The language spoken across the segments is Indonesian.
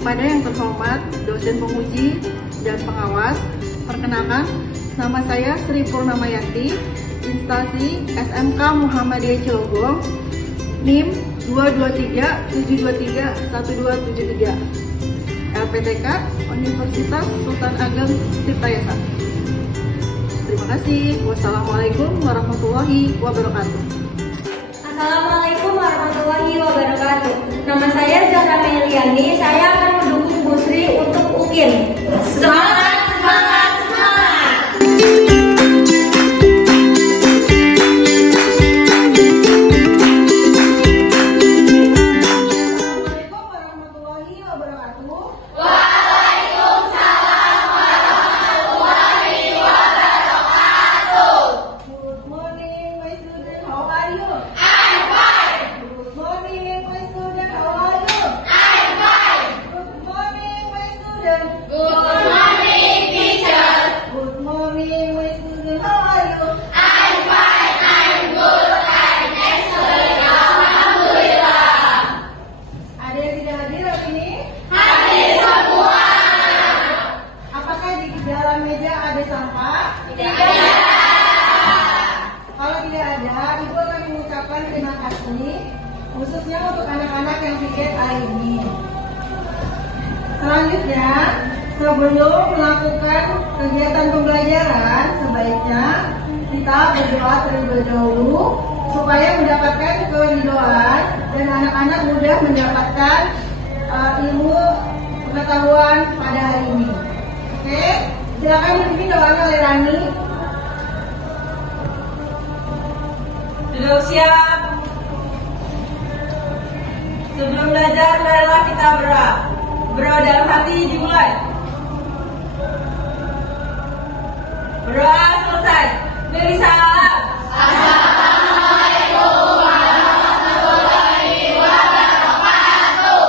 Kepada yang terhormat, dosen penguji dan pengawas, perkenalkan, nama saya Sri Purnamayanti, instansi SMK Muhammadiyah Cilogong, NIM 223-723-1273, LPTK Universitas Sultan Ageng Tirtayasa. Terima kasih. Wassalamualaikum warahmatullahi wabarakatuh. Assalamualaikum warahmatullahi wabarakatuh. Nama saya Zahra Meliani. Saya akan mendukung Bu Sri untuk UKIN. Semangat, semangat, semangat! Assalamualaikum warahmatullahi wabarakatuh. Waalaikumsalam warahmatullahi wabarakatuh. Good morning, my student. How are you? I'm fine. Good morning, my student. How are you? I'm fine. Good morning, my student. Good morning, teacher. Good morning, my student. How are you? I'm fine. I'm good. I'm excellent. Alhamdulillah. Ada yang tidak hadir hari ini? Hadir semua. Apakah di dalam meja ada sampah? Tidak. Kalau tidak ada, Ibu akan mengucapkan terima kasih khususnya untuk anak-anak yang piket hari ini. Selanjutnya, sebelum melakukan kegiatan pembelajaran, sebaiknya kita berdoa terlebih dahulu supaya mendapatkan keridhaan dan anak-anak mudah mendapatkan ilmu pengetahuan pada hari ini. Oke, silakan dipimpin doanya oleh Rani. Duduk siap. Sebelum belajar, marilah kita berdoa. Berdoa dalam hati dimulai. Berdoa selesai. Beri salam. Assalamualaikum warahmatullahi wabarakatuh.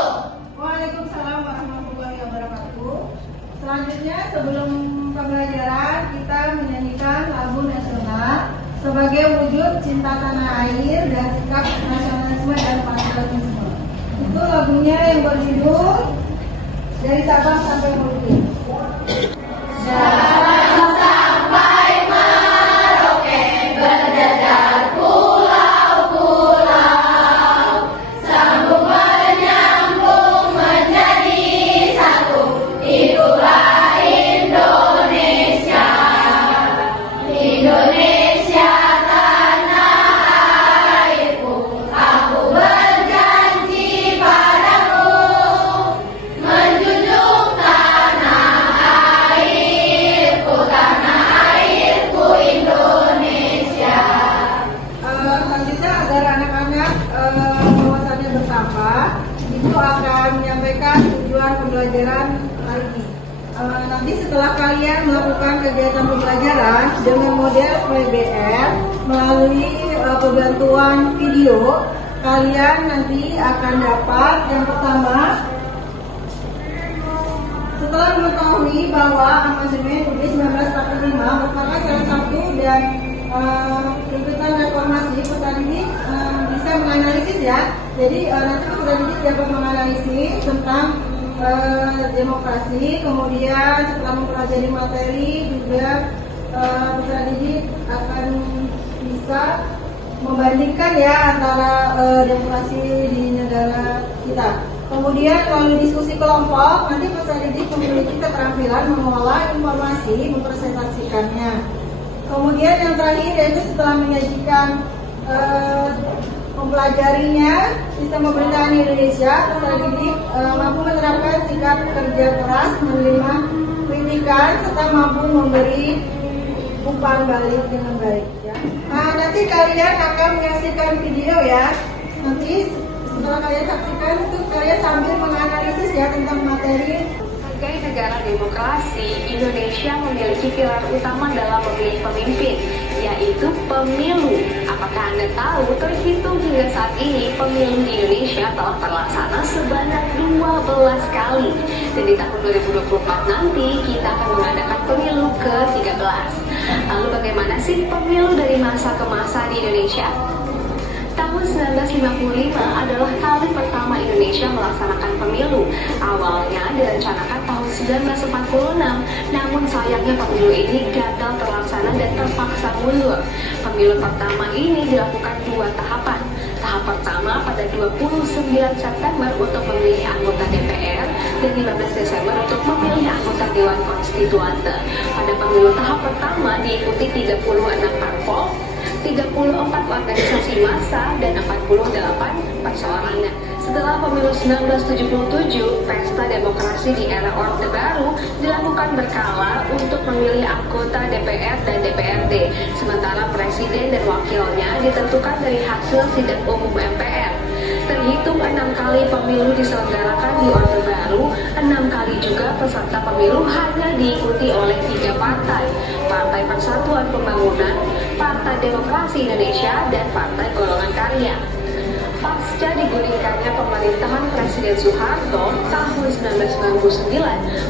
Waalaikumsalam warahmatullahi wabarakatuh. Selanjutnya, sebelum pembelajaran, kita menyanyikan lagu nasional sebagai wujud cinta tanah air dan sikap nasionalisme dan patriotisme. Itu lagunya yang berjudul Dari Sabang Sampai Merauke. Jangan sampai Merauke berdebar pulau-pulau, sambung menyambung menjadi satu, itulah Indonesia. Indonesia tanah airku, aku berjanji padamu menjunjung tanah airku Indonesia. Selanjutnya, agar anak-anak wawasannya bertambah, Ibu akan menyampaikan tujuan pembelajaran hari ini. Nanti setelah kalian melakukan kegiatan pembelajaran dengan model PBL melalui pembantuan video, kalian nanti akan dapat yang pertama, setelah mengetahui bahwa amandemen UUD 1945 merupakan salah satu dan tuntutan reformasi, peserta didik bisa menganalisis ya. Jadi nanti peserta didik dapat menganalisis tentang demokrasi, kemudian setelah mempelajari materi juga peserta didik akan bisa membandingkan ya antara demokrasi di negara kita. Kemudian melalui diskusi kelompok, nanti peserta didik memiliki keterampilan mengolah informasi, mempresentasikannya. Kemudian yang terakhir yaitu setelah menyajikan mempelajarinya sistem pemerintahan Indonesia, peserta didik mampu menerapkan sikap kerja keras, menerima kritikan, serta mampu memberi umpan balik dengan baik. Ya. Nah, nanti kalian akan menyaksikan video ya. Nanti setelah kalian saksikan itu kalian sambil menganalisis ya tentang materi. Sebagai negara demokrasi, Indonesia memiliki pilar utama dalam memilih pemimpin, yaitu pemilu. Apakah Anda tahu, terhitung hingga saat ini, pemilu di Indonesia telah terlaksana sebanyak 12 kali. Dan di tahun 2024 nanti, kita akan mengadakan pemilu ke-13. Lalu bagaimana sih pemilu dari masa ke masa di Indonesia? Tahun 1955 adalah kali pertama Indonesia melaksanakan pemilu. Awalnya direncanakan tahun 1946, namun sayangnya pemilu ini gagal terlaksana dan terpaksa mundur. Pemilu pertama ini dilakukan 2 tahapan. Tahap pertama pada 29 September untuk memilih anggota DPR dan 15 Desember untuk memilih anggota Dewan Konstituante. Pada pemilu tahap pertama diikuti 36 parpol, 34 organisasi massa, dan 48 perseorangan. Setelah pemilu 1977, pesta demokrasi di era Orde Baru dilakukan berkala untuk memilih anggota DPR dan DPRD, sementara presiden dan wakilnya ditentukan dari hasil sidang umum MPR. Terhitung 6 kali pemilu diselenggarakan di Orde Baru, 6 kali juga peserta pemilu hanya diikuti oleh 3 partai, Partai Persatuan Pembangunan, Partai Demokrasi Indonesia, dan Partai Golongan Karya. Pasca digulingkannya pemerintahan Presiden Soeharto tahun 1999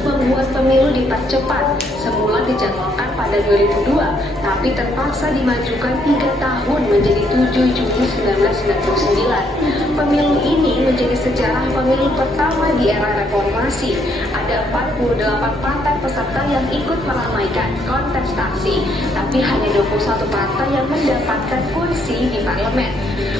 membuat pemilu dipercepat. Semula dijadwalkan pada 2002, tapi terpaksa dimajukan 3 tahun menjadi 7 Juni 1999. Pemilu ini menjadi sejarah pemilu pertama di era reformasi. Ada 48 partai peserta yang ikut meramaikan kontestasi, tapi hanya 21 partai yang mendapatkan kursi di parlemen.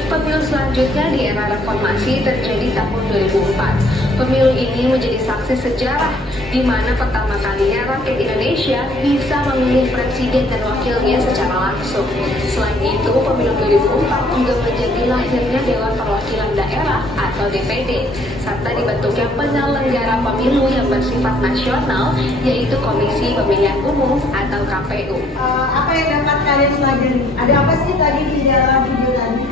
Pemilu selanjutnya di era reformasi terjadi tahun 2004. Pemilu ini menjadi saksi sejarah di mana pertama kalinya rakyat Indonesia bisa memilih presiden dan wakilnya secara langsung. Selain itu, pemilu 2004 juga menjadi lahirnya Dewan Perwakilan Daerah atau DPD, serta dibentuknya penyelenggara pemilu yang bersifat nasional, yaitu Komisi Pemilihan Umum atau KPU. Apa yang dapat kalian pelajari? Ada apa sih tadi di dalam video tadi?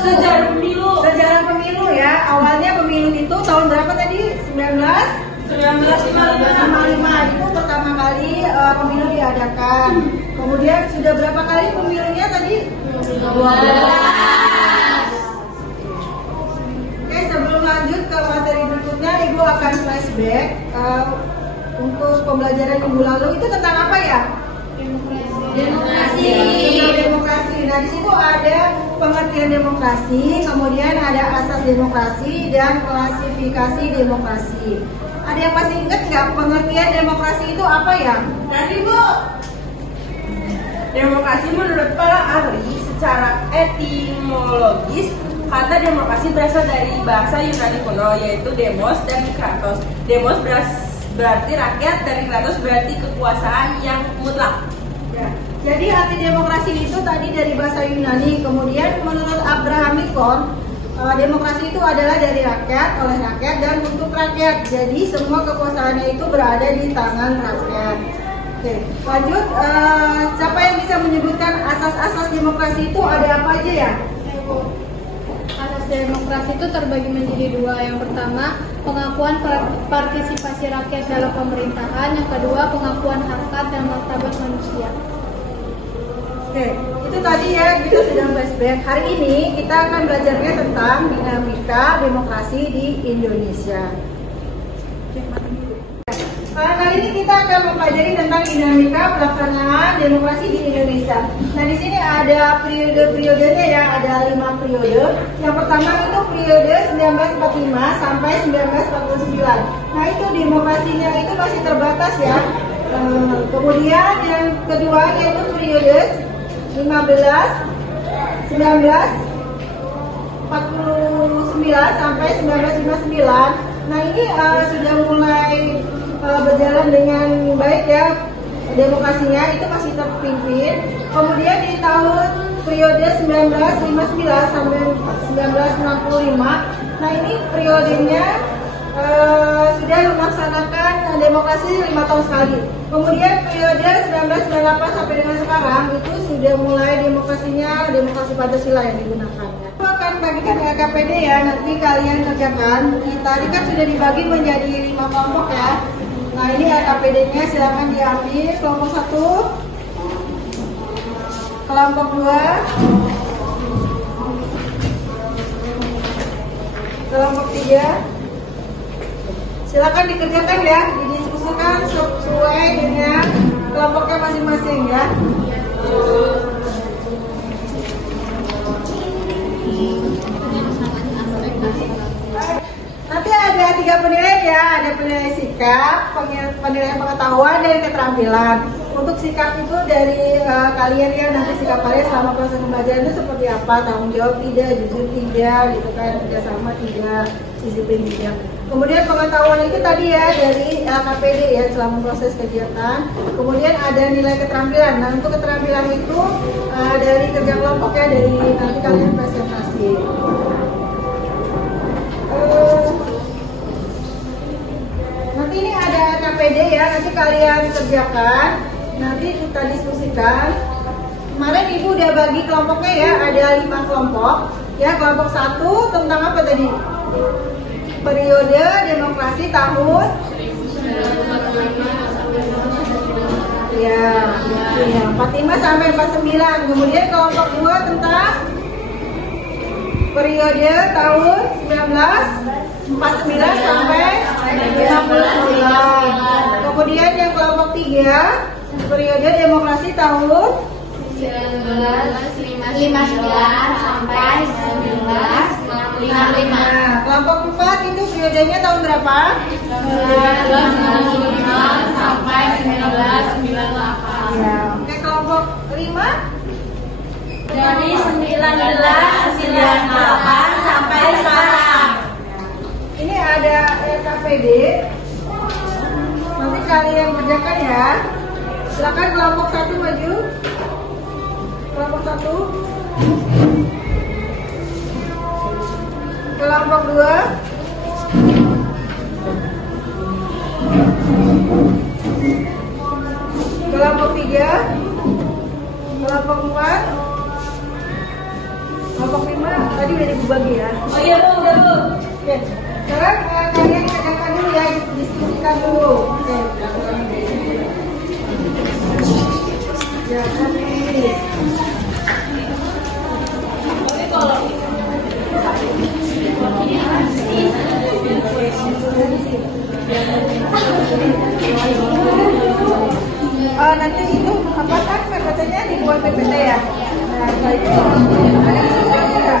Sejarah pemilu ya. Awalnya pemilu itu tahun berapa tadi? 1955 itu pertama kali pemilu diadakan. Kemudian sudah berapa kali pemilunya tadi? 12. Oke, sebelum lanjut ke materi berikutnya, Ibu akan flashback untuk pembelajaran minggu lalu itu tentang apa ya? Demokrasi. Nah, di situ ada pengertian demokrasi, kemudian ada asas demokrasi dan klasifikasi demokrasi. Ada yang masih ingat nggak pengertian demokrasi itu apa ya? Nanti Bu. Demokrasi menurut para ahli secara etimologis, kata demokrasi berasal dari bahasa Yunani kuno yaitu demos dan kratos. Demos berarti rakyat dan kratos berarti kekuasaan yang mutlak. Ya. Jadi arti demokrasi itu tadi dari bahasa Yunani. Kemudian menurut Abraham Lincoln, demokrasi itu adalah dari rakyat, oleh rakyat, dan untuk rakyat. Jadi semua kekuasaannya itu berada di tangan rakyat. Oke, lanjut. Siapa yang bisa menyebutkan asas-asas demokrasi itu ada apa aja ya? Asas demokrasi itu terbagi menjadi 2. Yang pertama, pengakuan partisipasi rakyat dalam pemerintahan. Yang kedua, pengakuan harkat dan martabat manusia. Oke, itu tadi ya kita sudah flashback. Hari ini kita akan belajarnya tentang dinamika demokrasi di Indonesia. Kali ini kita akan mempelajari tentang dinamika pelaksanaan demokrasi di Indonesia. Nah, di sini ada periode-periodenya ya, ada 5 periode. Yang pertama itu periode 1945 sampai 1949. Nah, itu demokrasinya itu masih terbatas ya. Kemudian yang kedua yaitu periode 1949 sampai 1959. Nah, ini sudah mulai berjalan dengan baik ya, demokrasinya itu masih terpimpin. Kemudian di tahun periode 1959 sampai 1965, nah ini periodenya sudah melaksanakan demokrasi 5 tahun sekali. Kemudian periode 1998 sampai dengan sekarang itu sudah mulai demokrasi Pancasila yang digunakan. Aku akan bagikan KPD ya, nanti kalian kerjakan. Tadi kan sudah dibagi menjadi 5 kelompok ya. Nah, ini KPD-nya silakan diambil. Kelompok 1, kelompok 2, kelompok 3. Silakan dikerjakan ya, didiskusikan sesuai dengan kelompoknya masing-masing ya. Nanti ada 3 penilaian ya, ada penilaian sikap, penilaian pengetahuan, dan keterampilan. Untuk sikap itu dari kalian ya, nanti sikap kalian selama proses pembelajaran itu seperti apa, tanggung jawab tidak, jujur tidak, gitu kan, kerjasama tidak, disiplin tidak. Kemudian pengetahuan itu tadi ya dari KPD ya selama proses kegiatan. Kemudian ada nilai keterampilan. Nah untuk keterampilan itu dari kerja kelompok ya, dari nanti kalian presentasi. Nanti ini ada KPD ya, nanti kalian kerjakan, nanti kita diskusikan. Kemarin ibu udah bagi kelompoknya ya, ada 5 kelompok ya. Kelompok 1 tentang apa tadi? Periode demokrasi tahun ya 45 sampai 49. Kemudian kelompok 2 tentang periode tahun 1949 sampai 59. Kemudian yang kelompok 3 periode demokrasi tahun 1959 sampai 1955. Nah, kelompok 4 itu periodenya tahun berapa? 1995 sampai 1998. Ya. Oke, kelompok 5 dari 1998 sampai sekarang. ini ada KPD. Nanti kalian kerjakan ya. Silakan kelompok 1 maju. Kelompok 1. Kelompok 2. Kelompok 3. Kelompok 4. Kelompok 5 tadi udah dibagi ya. Oh iya Bu, udah Bu. Oke. Sekarang kalian kerjakan dulu ya, diskusikan dulu. Oke. Ya, ini. Nanti itu apa kan katanya dibuat PPT ya. Nah, setelah itu ada diskusikan.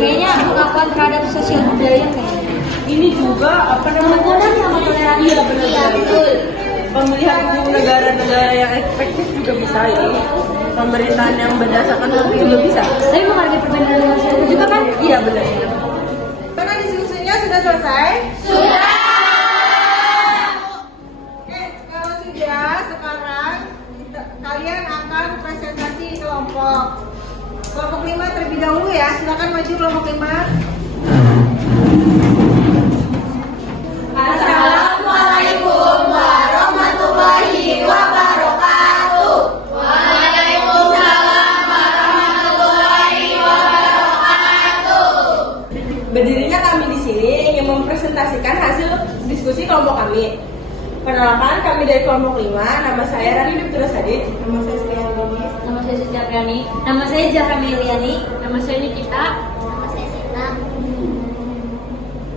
Kayaknya pengakuan terhadap sosial budaya kayaknya. Ini juga apa namanya? Pengakuan sama toleransi. Iya benar. Pemilihan umum negara-negara yang efektif juga bisa ya. Pemerintahan yang berdasarkan hukum juga bisa. Tapi menghargai perbedaan masyarakat juga kan? Iya benar. Karena diskusinya sudah selesai. Oke, kalau sudah, sekarang kalian akan presentasi kelompok. Kelompok 5 terlebih dahulu ya. Silakan maju kelompok 5. Assalamualaikum warahmatullahi wabarakatuh. Waalaikumsalam warahmatullahi wabarakatuh. Berdirinya kami di sini ingin mempresentasikan hasil diskusi kelompok kami. Perkenalkan, kami dari kelompok 5. Nama saya Rani Dr. Sadid. Nama saya Sri Denis. Nama saya Suciapriani. Nama saya Zahra Meliani. Nama saya Nikita. Nama saya Sita.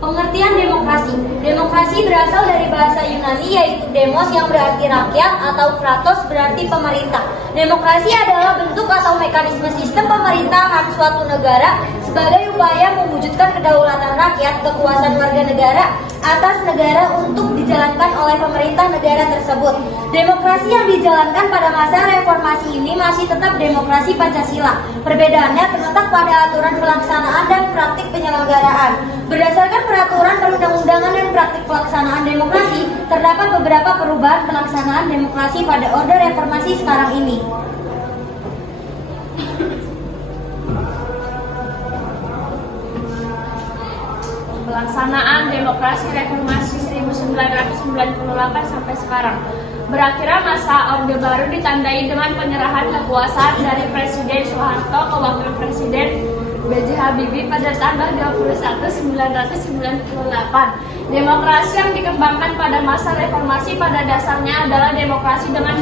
Pengertian demokrasi. Demokrasi berasal dari bahasa Yunani yaitu demos yang berarti rakyat atau kratos berarti pemerintah. Demokrasi adalah bentuk atau mekanisme sistem pemerintahan suatu negara sebagai upaya mewujudkan kedaulatan rakyat, kekuasaan warga negara atas negara untuk dijalankan oleh pemerintah negara tersebut. Demokrasi yang dijalankan pada masa reformasi ini masih tetap demokrasi Pancasila. Perbedaannya terletak pada aturan pelaksanaan dan praktik penyelenggaraan. Berdasarkan peraturan perundang-undangan dan praktik pelaksanaan demokrasi, terdapat beberapa perubahan pelaksanaan demokrasi pada orde reformasi sekarang ini. Pelaksanaan demokrasi reformasi 1998 sampai sekarang. Berakhirnya masa Orde Baru ditandai dengan penyerahan kekuasaan dari Presiden Soeharto ke Wakil Presiden B.J. Habibie pada tanggal 21/1998. Demokrasi yang dikembangkan pada masa reformasi pada dasarnya adalah demokrasi dengan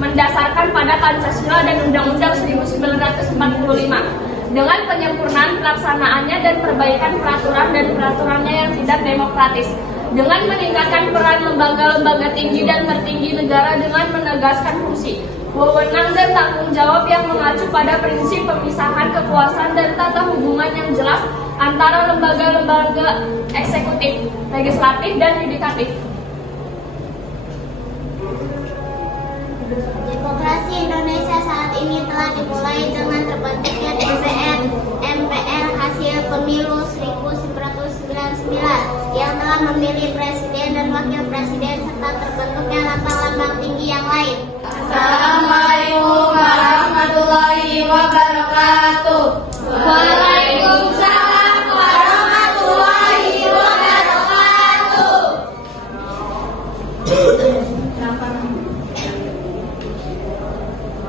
mendasarkan pada Pancasila dan Undang-Undang 1945. dengan penyempurnaan pelaksanaannya dan perbaikan peraturan dan peraturannya yang tidak demokratis, dengan meningkatkan peran lembaga-lembaga tinggi dan tertinggi negara dengan menegaskan fungsi, wewenang dan tanggung jawab yang mengacu pada prinsip pemisahan kekuasaan dan tata hubungan yang jelas antara lembaga-lembaga eksekutif, legislatif, dan yudikatif. Demokrasi Indonesia saat ini telah dimulai dengan terbentuknya DPR MPR hasil pemilu 1999 yang telah memilih presiden dan wakil presiden serta terbentuknya lambang-lambang tinggi yang lain. Assalamualaikum warahmatullahi wabarakatuh. Waalaikumsalam warahmatullahi wabarakatuh.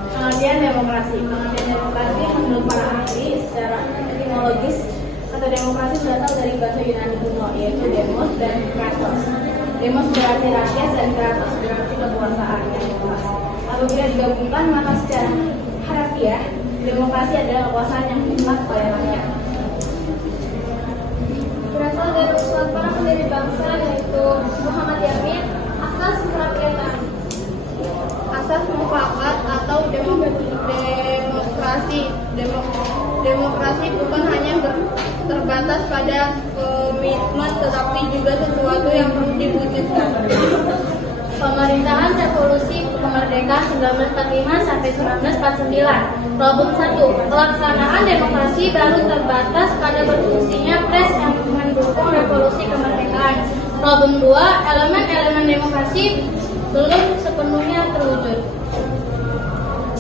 Pengertian demokrasi. Pengertian demokrasi menurut para ahli secara etimologis kata demokrasi berasal dari bahasa Yunani kuno, yaitu demos dan kratos. Demos berarti rakyat dan kratos berarti kekuasaan yang luas. Apabila digabungkan maka secara harfiah demokrasi adalah kekuasaan yang mutlak oleh rakyat. Berasal dari usulan para pendiri bangsa yaitu Muhammad Yamin, asas kerakyatan, asas mufakat atau demokrasi. Demokrasi bukan hanya terbatas pada komitmen tetapi juga sesuatu yang perlu diwujudkan. Pemerintahan Revolusi Kemerdekaan 1945 sampai 1949. Problem 1. Pelaksanaan demokrasi baru terbatas pada berfungsinya pres yang mendukung revolusi kemerdekaan. Problem 2. Elemen-elemen demokrasi belum sepenuhnya terwujud.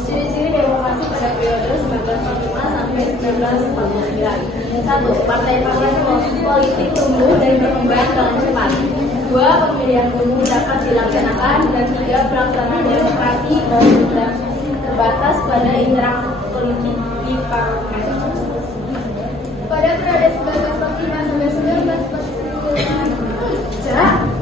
Ciri-ciri demokrasi pada periode 1945 sampai 1949. 1. Partai-partai politik tumbuh dan berkembang dengan cepat. 2. Pemilihan umum dapat dilaksanakan. Dan 3. Pelaksanaan demokrasi terbatas pada interaksi politik di parlemen. Pada periode 1945 sampai 1949.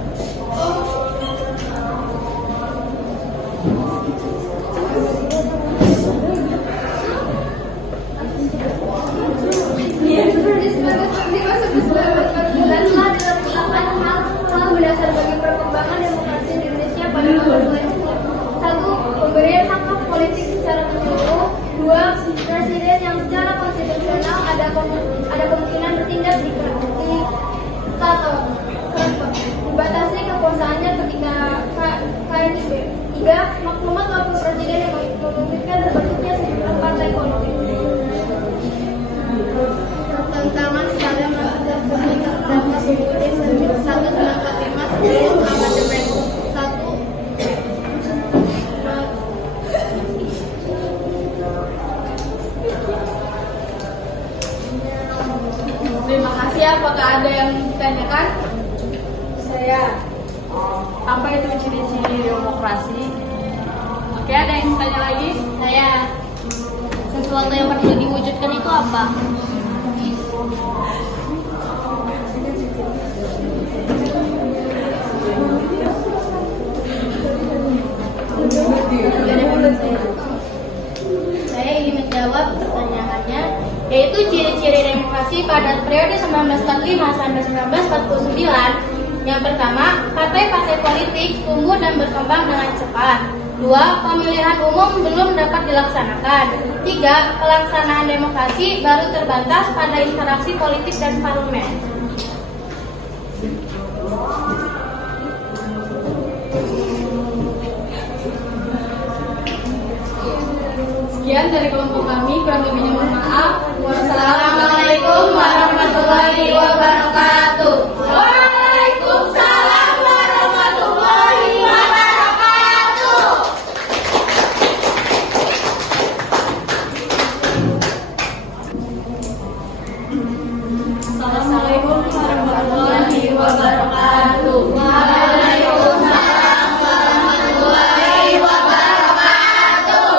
Mendasar bagi perkembangan demokrasi di Indonesia pada tahun 2000. 1. Pemberian hak politik secara menyeluruh. 2. Presiden yang secara konstitusional ada kemungkinan bertindak di dibatasi kekuasaannya ketika KNB. 3. Maklumat wakil presiden yang memungkinkan terbentuknya sejumlah partai politik. Pertentangan pada masa terdapat Republik 1945 sebelum amandemen 1. Terima kasih. Apakah ada yang ditanyakan? Saya, apa itu ciri-ciri demokrasi? Oke, ada yang tanya lagi? Saya, sesuatu yang perlu diwujudkan itu apa? Saya ingin menjawab pertanyaannya, yaitu ciri-ciri demokrasi pada periode 1945 sampai 1949. Yang pertama, partai-partai politik tumbuh dan berkembang dengan cepat. 2. Pemilihan umum belum dapat dilaksanakan. 3. Pelaksanaan demokrasi baru terbatas pada interaksi politik dan parlemen. Sekian dari kelompok kami, kurang lebihnya mohon maaf. Wassalamualaikum warahmatullahi wabarakatuh. Waalaikumsalam warahmatullahi wabarakatuh. Assalamualaikum warahmatullahi wabarakatuh. Waalaikumsalam warahmatullahi wabarakatuh.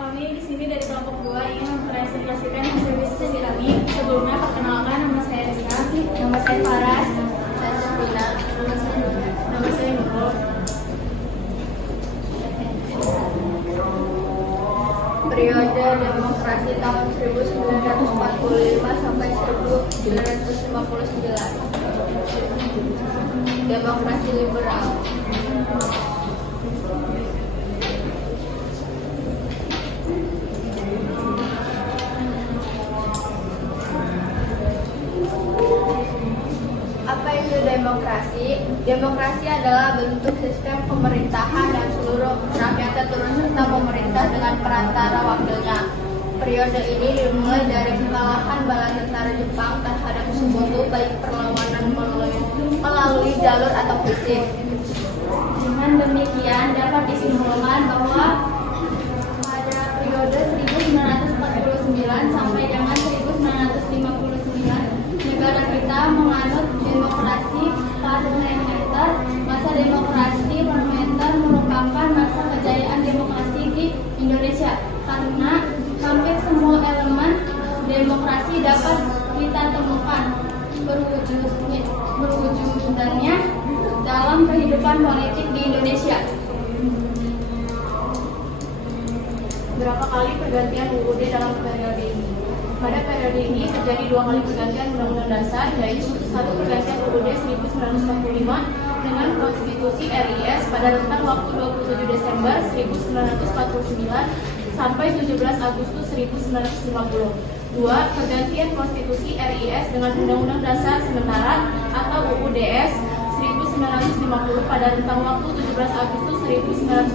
Kami di sini dari kelompok 2 ingin mempresentasikan hasil diskusi kami. Sebelumnya perkenalkan, Demokrasi liberal. Apa itu demokrasi? Demokrasi adalah bentuk sistem pemerintahan dan seluruh rakyatnya turut serta memerintah dengan perantara wakilnya. Periode ini dimulai dari kekalahan bala tentara Jepang terhadap Sekutu baik perlawanan melalui jalur atau fisik. Dengan demikian dapat disimpulkan bahwa pada periode 1949 sampai dengan 1959 negara kita menganut demokrasi parlementer. Masa demokrasi parlementer merupakan masa kejayaan demokrasi di Indonesia karena hampir semua elemen demokrasi dapat kita temukan berwujudannya dalam kehidupan politik di Indonesia. Berapa kali pergantian UUD dalam periode ini? Pada periode ini terjadi 2 kali pergantian Undang-Undang Dasar, yaitu 1 pergantian UUD 1945 dengan Konstitusi RIS pada rentang waktu 27 Desember 1949 sampai 17 Agustus 1950. 2. Pergantian Konstitusi RIS dengan Undang-Undang Dasar Sementara atau UUDS 1950 pada rentang waktu 17 Agustus 1950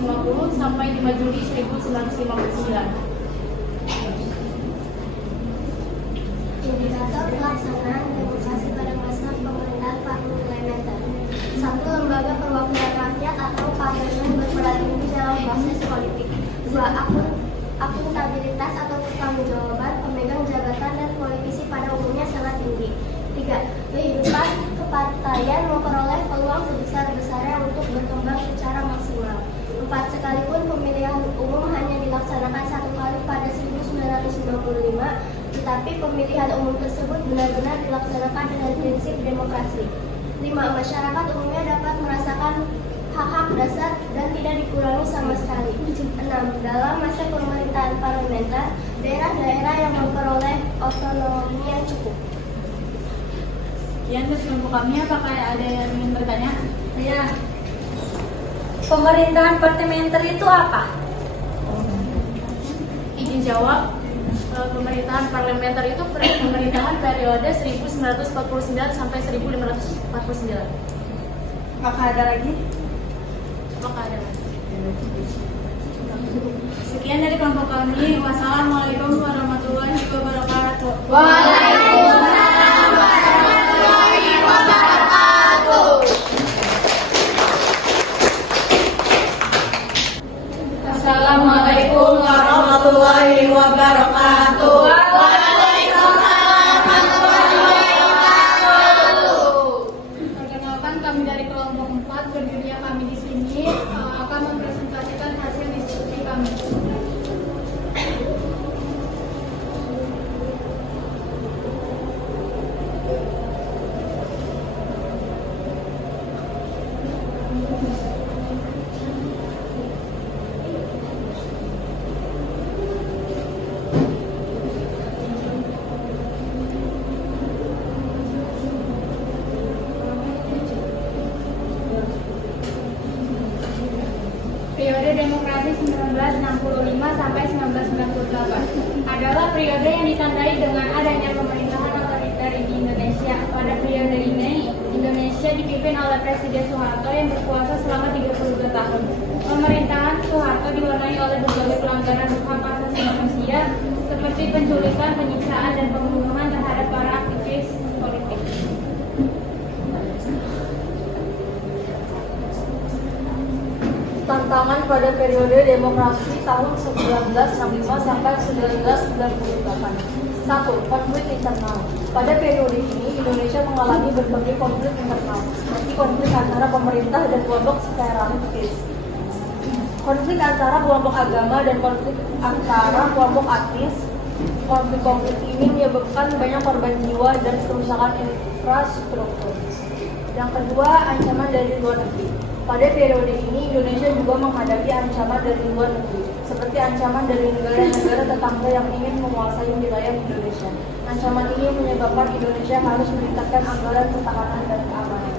sampai 5 Juli 1959. Indikator pelaksanaan demokrasi pada masa pemerintahan parlementer. 1. Lembaga perwakilan rakyat atau parlemen berperan inti dalam proses politik. 2. Akuntabilitas atau pertanggungjawaban pemegang jabatan dan politisi pada umumnya sangat tinggi. 3. Kehidupan kepartaian memperoleh peluang sebesar-besarnya untuk berkembang secara maksimal. 4. Sekalipun pemilihan umum hanya dilaksanakan 1 kali pada 1995, tetapi pemilihan umum tersebut benar-benar dilaksanakan dengan prinsip demokrasi. 5. Masyarakat umumnya dapat merasakan hak-hak dasar dan tidak dikurangi sama sekali. 6. Dalam masa pemerintahan parlementer, daerah-daerah yang memperoleh otonomi yang cukup. Sekian dari kelompok kami, apakah ada yang ingin bertanya? Ya. Pemerintahan parlementer itu apa? Izin jawab. Pemerintahan parlementer itu pemerintahan periode 1949 sampai 1549. Apakah ada lagi? Apakah ada lagi? Sekian dari kelompok kami. Wassalamualaikum warahmatullahi wabarakatuh. Waalaikumsalam warahmatullahi wabarakatuh. Assalamualaikum warahmatullahi wabarakatuh. Waalaikumsalam warahmatullahi wabarakatuh. Perkenalkan, kami dari kelompok 4 berdirinya kami di sini akan mempresentasikan hasil diskusi kami. Periode demokrasi 1965 sampai 1998 adalah periode yang ditandai dengan adanya pemerintahan otoriter di Indonesia. Pada periode ini, Indonesia dipimpin oleh Presiden Soeharto yang berkuasa selama 32 tahun. Pemerintahan Soeharto diwarnai oleh berbagai pelanggaran hak asasi manusia seperti penculikan, penyiksaan, dan pembunuhan terhadap para aktivis politik. Tantangan pada periode demokrasi tahun 1965 sampai 1998. 1. Konflik internal. Pada periode ini, Indonesia mengalami berbagai konflik internal, seperti konflik antara pemerintah dan kelompok separatis, konflik antara kelompok agama dan konflik antara kelompok etnis. Konflik-konflik ini menyebabkan banyak korban jiwa dan kerusakan infrastruktur. Yang kedua, ancaman dari luar negeri. Pada periode ini, Indonesia juga menghadapi ancaman dari luar negeri, seperti ancaman dari negara-negara tetangga yang ingin menguasai wilayah Indonesia. Ancaman ini menyebabkan Indonesia harus meningkatkan anggaran pertahanan dan keamanan.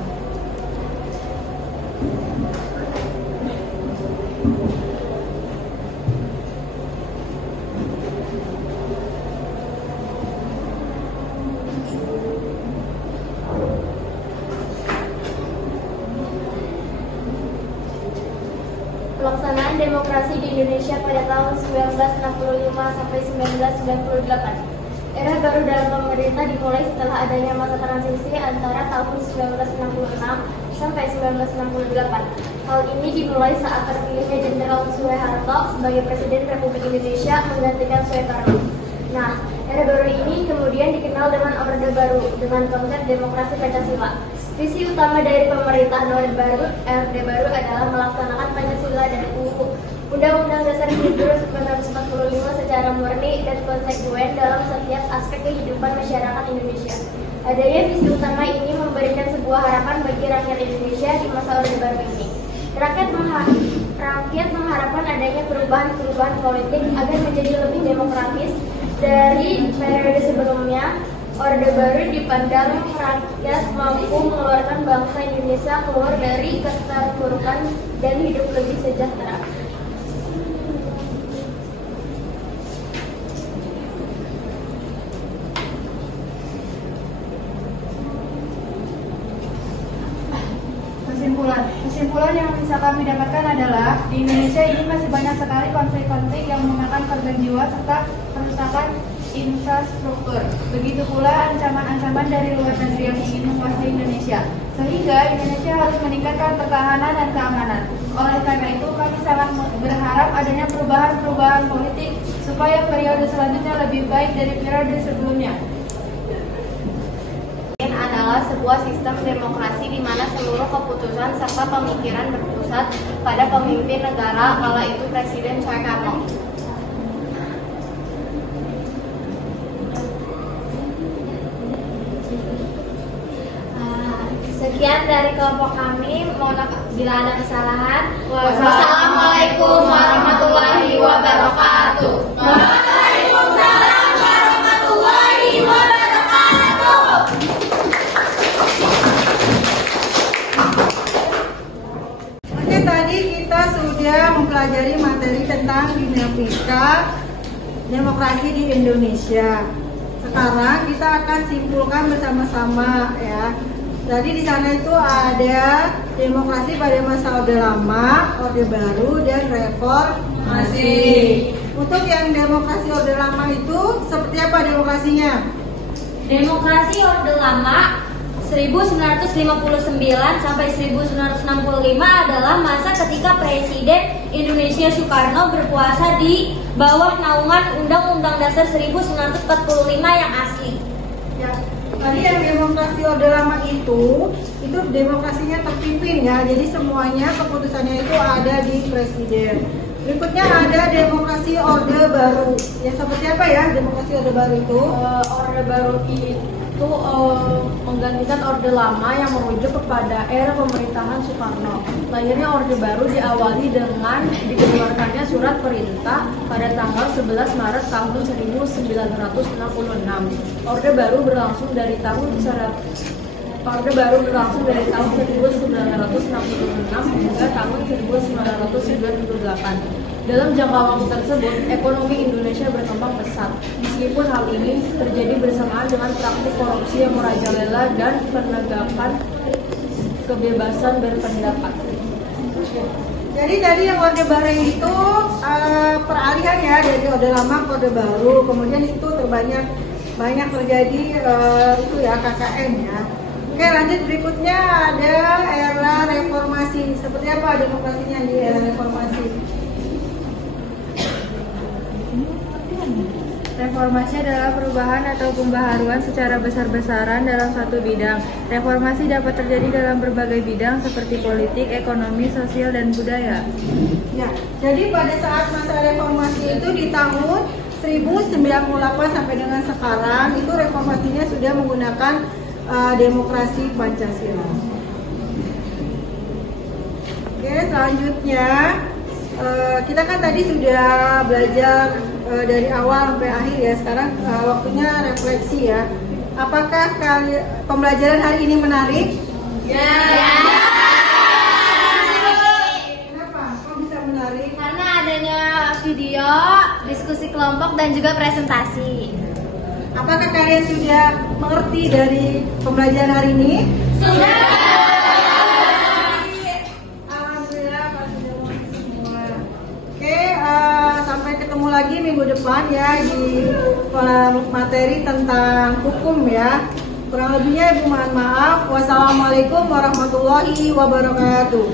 Pelaksanaan demokrasi di Indonesia pada tahun 1965 sampai 1998. Era baru dalam pemerintah dimulai setelah adanya masa transisi antara tahun 1966 sampai 1968. Hal ini dimulai saat terpilihnya Jenderal Soeharto sebagai Presiden Republik Indonesia menggantikan Soekarno. Nah, era baru ini kemudian dikenal dengan Orde Baru dengan konsep demokrasi Pancasila. Visi utama dari pemerintahan Orde Baru adalah melaksanakan Pancasila dan Undang-Undang Dasar 1945 secara murni dan konsekuen dalam setiap aspek kehidupan masyarakat Indonesia. Adanya visi utama ini memberikan sebuah harapan bagi rakyat Indonesia di masa Orde Baru ini. Rakyat mengharapkan adanya perubahan-perubahan politik agar menjadi lebih demokratis dari periode sebelumnya. Orde Baru dipandang rakyat mampu mengeluarkan bangsa Indonesia keluar dari keterpurukan dan hidup lebih sejahtera. Kesimpulan yang bisa kami dapatkan adalah di Indonesia ini masih banyak sekali konflik-konflik yang memakan korban jiwa serta kerusakan infrastruktur. Begitu pula ancaman-ancaman dari luar negeri yang ingin menguasai Indonesia. Sehingga Indonesia harus meningkatkan pertahanan dan keamanan. Oleh karena itu kami sangat berharap adanya perubahan-perubahan politik supaya periode selanjutnya lebih baik dari periode sebelumnya. Adalah sebuah sistem demokrasi di mana seluruh keputusan serta pemikiran berpusat pada pemimpin negara, kala itu Presiden Soekarno. Sekian dari kelompok kami. Mohon maaf bila ada kesalahan. Wassalamualaikum warahmatullahi wabarakatuh. Waalaikumsalam warahmatullahi wabarakatuh. Oke, tadi kita sudah mempelajari materi tentang dinamika demokrasi di Indonesia. Sekarang kita akan simpulkan bersama-sama ya. Jadi di sana itu ada demokrasi pada masa Orde Lama, Orde Baru, dan Reformasi. Untuk yang demokrasi Orde Lama itu seperti apa demokrasinya? Demokrasi Orde Lama 1959 sampai 1965 adalah masa ketika Presiden Indonesia Soekarno berkuasa di bawah naungan Undang-Undang Dasar 1945 yang asli. Ya, tadi yang demokrasi Orde Lama itu demokrasinya terpimpin ya. Jadi semuanya keputusannya itu ada di Presiden. Berikutnya ada demokrasi Orde Baru. Ya, seperti apa ya demokrasi Orde Baru itu? Orde Baru itu menggantikan Orde Lama yang merujuk kepada era pemerintahan Soekarno. Lahirnya Orde Baru diawali dengan dikeluarkannya surat perintah pada tanggal 11 Maret tahun 1966. Orde Baru berlangsung dari tahun 1966 hingga tahun 1998. Dalam jangka waktu tersebut, ekonomi Indonesia berkembang pesat. Meskipun hal ini terjadi bersamaan dengan praktik korupsi yang merajalela dan penegakan kebebasan berpendapat. Jadi tadi yang Orde Baru itu peralihan ya dari Orde Lama ke Orde Baru. Kemudian itu banyak terjadi itu ya KKN ya. Oke, lanjut berikutnya ada era reformasi. Seperti apa demokrasinya di era reformasi? Reformasi adalah perubahan atau pembaharuan secara besar-besaran dalam satu bidang. Reformasi dapat terjadi dalam berbagai bidang seperti politik, ekonomi, sosial, dan budaya. Ya, jadi pada saat masa reformasi itu di tahun 1098 sampai dengan sekarang itu reformasinya sudah menggunakan demokrasi Pancasila. Oke, selanjutnya kita kan tadi sudah belajar dari awal sampai akhir ya. Sekarang waktunya refleksi ya. Apakah pembelajaran hari ini menarik? Ya. Kenapa? Kok bisa menarik? Karena adanya video, diskusi kelompok dan juga presentasi. Apakah kalian sudah mengerti dari pembelajaran hari ini? Sudah. Alhamdulillah kalau sudah mengerti semua. Oke, sampai ketemu lagi minggu depan ya di materi tentang hukum ya. Kurang lebihnya Ibu mohon maaf. Wassalamualaikum warahmatullahi wabarakatuh.